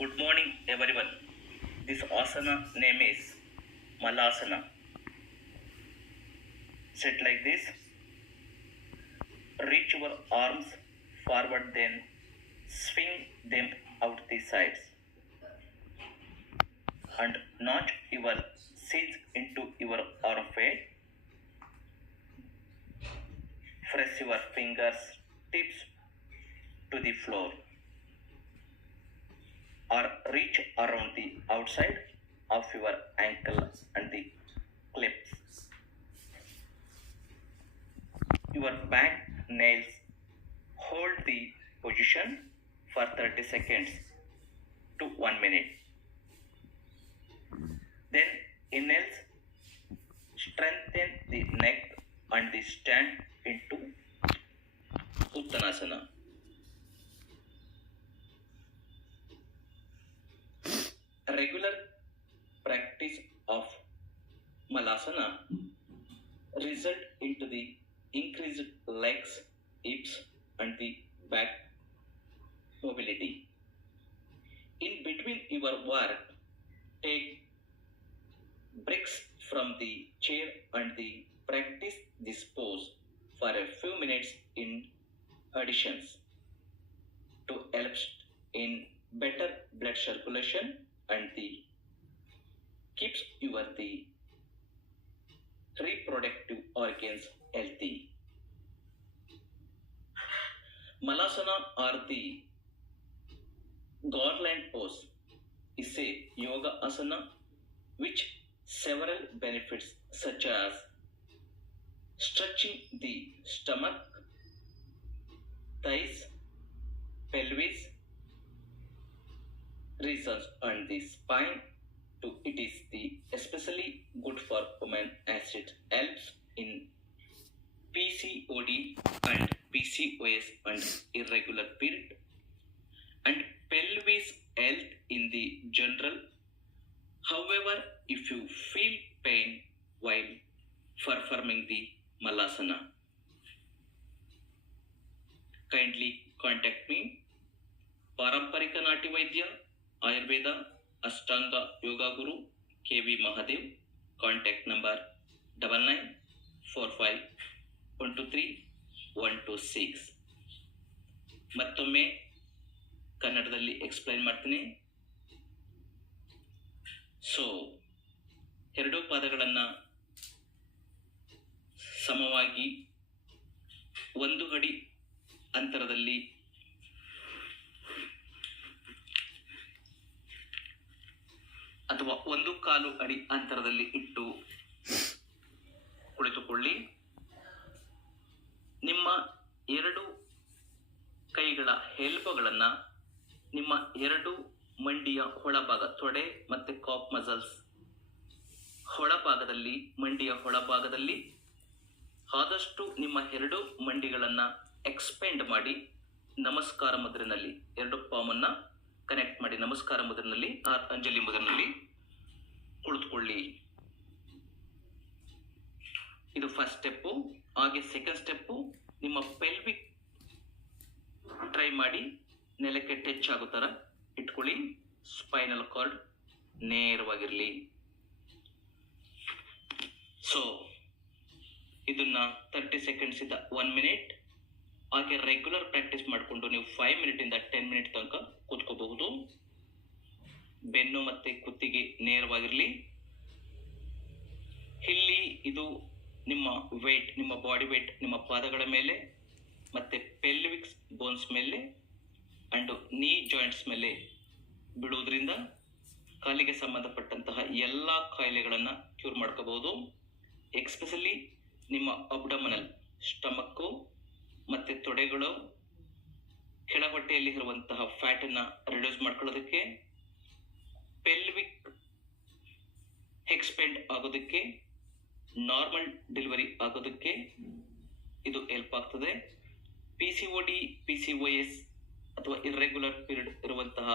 Good morning, everyone. This asana name is Malasana. Sit like this. Reach your arms forward, then swing them out the sides. And notch your seats into your arm weight. Press your fingers tips to the floor or reach around the outside of your ankle and the clips. Your back nails hold the position for 30 seconds to 1 minute. Then inhales, strengthen the neck and the stand into Uttanasana. Regular practice of malasana result into the increased legs hips and the back mobility. In between your work take breaks from the chair and the practice this pose for a few minutes in additions to help in better blood circulation and the keeps your the reproductive organs healthy. Malasana or the garland pose is a yoga asana which several benefits such as stretching the stomach, thighs, pelvis, reasons and the spine to it is the especially good for women as it helps in PCOD and PCOS and irregular period and pelvis health in the general. However, if you feel pain while performing the malasana, kindly contact me. ಪಾರಂಪರಿಕ ನಾಟಿ ವೈದ್ಯ ಆಯುರ್ವೇದ, ಅಷ್ಟಾಂಗ yoga guru K V Mahadev contact number double nine four five one two three one two six ಮತ್ತೊಮ್ಮೆ ಕನ್ನಡದಲ್ಲಿ explain ಮಾಡ್ತೀನಿ. So ಎರಡೂ ಪಾದಗಳನ್ನು ಸಮವಾಗಿ ಒಂದು ಗಡಿ ಅಂತರದಲ್ಲಿ ಅಥವಾ ಒಂದು ಕಾಲು ಅಡಿ ಅಂತರದಲ್ಲಿ ಇಟ್ಟು ಕುಳಿತುಕೊಳ್ಳಿ. ನಿಮ್ಮ ಎರಡು ಕೈಗಳ ಹೆಲ್ಪಗಳನ್ನು ನಿಮ್ಮ ಎರಡು ಮಂಡಿಯ ಒಳಭಾಗ, ತೊಡೆ ಮತ್ತು ಕಾಪ್ ಮಸಲ್ಸ್ ಒಳಭಾಗದಲ್ಲಿ, ಮಂಡಿಯ ಒಳಭಾಗದಲ್ಲಿ ಆದಷ್ಟು ನಿಮ್ಮ ಎರಡು ಮಂಡಿಗಳನ್ನು ಎಕ್ಸ್ಪೆಂಡ್ ಮಾಡಿ, ನಮಸ್ಕಾರ ಮುದ್ರಿನಲ್ಲಿ ಎರಡು ಪಾಮನ್ನು ಕನೆಕ್ಟ್ ಮಾಡಿ. ನಮಸ್ಕಾರ ಮುದ್ರನಲ್ಲಿ ಅಂಜಲಿ ಮುದ್ರನಲ್ಲಿ ಕುಳಿತುಕೊಳ್ಳಿ. ಇದು ಫಸ್ಟ್ ಸ್ಟೆಪ್ಪು ಹಾಗೆ ಸೆಕೆಂಡ್ ಸ್ಟೆಪ್ಪು ನಿಮ್ಮ ಪೆಲ್ವಿಕ್ ಟ್ರೈ ಮಾಡಿ ನೆಲಕ್ಕೆ ಟಚ್ ಆಗೋ ಥರ ಇಟ್ಕೊಳ್ಳಿ. ಸ್ಪೈನಲ್ ಕಾರ್ಡ್ ನೇರವಾಗಿರಲಿ. ಸೊ ಇದನ್ನ ತರ್ಟಿ ಸೆಕೆಂಡ್ಸ್ ಇಂದ ಒನ್ ಮಿನಿಟ್ ಹಾಗೆ ರೆಗ್ಯುಲರ್ ಪ್ರಾಕ್ಟೀಸ್ ಮಾಡಿಕೊಂಡು ನೀವು ಫೈವ್ ಮಿನಿಟ್ ಇಂದ ಟೆನ್ ಮಿನಿಟ್ ತನಕ ಕೂತ್ಕೋಬಹುದು ಬೆನ್ನು ಮತ್ತೆ ಕುತ್ತಿಗೆ ನೇರವಾಗಿರಲಿ. ಇಲ್ಲಿ ಇದು ನಿಮ್ಮ ವೇಟ್ ನಿಮ್ಮ ಬಾಡಿ ವೇಟ್ ನಿಮ್ಮ ಪಾದಗಳ ಮೇಲೆ ಮತ್ತೆ ಪೆಲ್ವಿಕ್ಸ್ ಬೋನ್ಸ್ ಮೇಲೆ ಅಂಡ್ ನೀ ಜಾಯಿಂಟ್ಸ್ ಮೇಲೆ ಬಿಡುವುದರಿಂದ ಕಾಲಿಗೆ ಸಂಬಂಧಪಟ್ಟಂತಹ ಎಲ್ಲ ಕಾಯಿಲೆಗಳನ್ನು ಕ್ಯೂರ್ ಮಾಡ್ಕೋಬಹುದು. ಎಕ್ಸ್ಪೆಷಲಿ ನಿಮ್ಮ ಅಬ್ಡಮನಲ್ ಸ್ಟಮಕ್ಕು ಮತ್ತು ತೊಡೆಗಳು ಕೆಳಹೊಟ್ಟೆಯಲ್ಲಿ ಇರುವಂತಹ ಫ್ಯಾಟನ್ನು ರಿಡ್ಯೂಸ್ ಮಾಡ್ಕೊಳ್ಳೋದಕ್ಕೆ ಪೆಲ್ವಿಕ್ ಎಕ್ಸ್ಪೆಂಡ್ ಆಗೋದಕ್ಕೆ ನಾರ್ಮಲ್ ಡೆಲಿವರಿ ಆಗೋದಕ್ಕೆ ಇದು ಹೆಲ್ಪ್ ಆಗ್ತದೆ. P C O D P C O S ಅಥವಾ ಇರ್ರೆಗ್ಯುಲರ್ ಪೀರಿಯಡ್ ಇರುವಂತಹ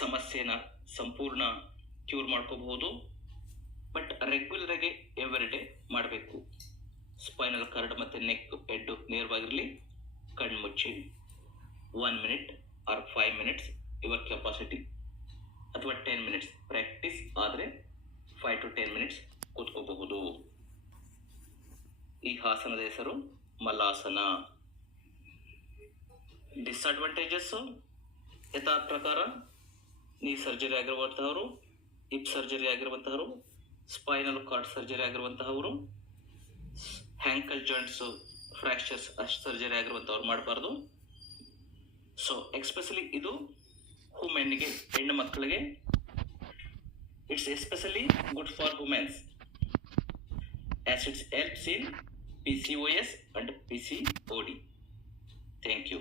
ಸಮಸ್ಯೆನ ಸಂಪೂರ್ಣ ಕ್ಯೂರ್ ಮಾಡ್ಕೋಬಹುದು. ಬಟ್ ರೆಗ್ಯುಲರ್ ಆಗಿ ಎವ್ರಿ ಡೇ ಮಾಡಬೇಕು. ಸ್ಪೈನಲ್ ಕಾರ್ಡ್ ಮತ್ತು ನೆಕ್ ಹೆಡ್ ನೇರವಾಗಿರಲಿ ಕಣ್ಣು ಮುಚ್ಚಿ one minute or five minutes your capacity ಅಥವಾ ಟೆನ್ ಮಿನಿಟ್ಸ್ ಪ್ರಾಕ್ಟೀಸ್ ಆದರೆ ಫೈವ್ ಟು ಟೆನ್ ಮಿನಿಟ್ಸ್ ಕೂತ್ಕೋಬಹುದು. ಈ ಆಸನದ ಹೆಸರು ಮಲ್ಲಾಸನ ಡಿಸ್ಅಡ್ವಾಂಟೇಜಸ್ಸು ಯಥಾ ಪ್ರಕಾರ ನೀ ಸರ್ಜರಿ ಆಗಿರುವಂತಹವರು ಹಿಪ್ ಸರ್ಜರಿ ಆಗಿರುವಂತಹವರು ಸ್ಪೈನಲ್ ಕಾರ್ಡ್ ಸರ್ಜರಿ ಆಗಿರುವಂತಹವರು ಹ್ಯಾಂಕಲ್ ಜಾಯಿಂಟ್ಸು ಫ್ರಾಕ್ಚರ್ಸ್ ಅಷ್ಟು ಸರ್ಜರಿ ಆಗಿರುವಂಥವ್ರು ಮಾಡಬಾರ್ದು. ಸೊ ಎಕ್ಸ್ಪೆಷಲಿ ಇದು ಹುಮೆನ್ಗೆ ಹೆಣ್ಣು ಮಕ್ಕಳಿಗೆ. It's especially good for womens as it's helps in P C O S and P C O D thank you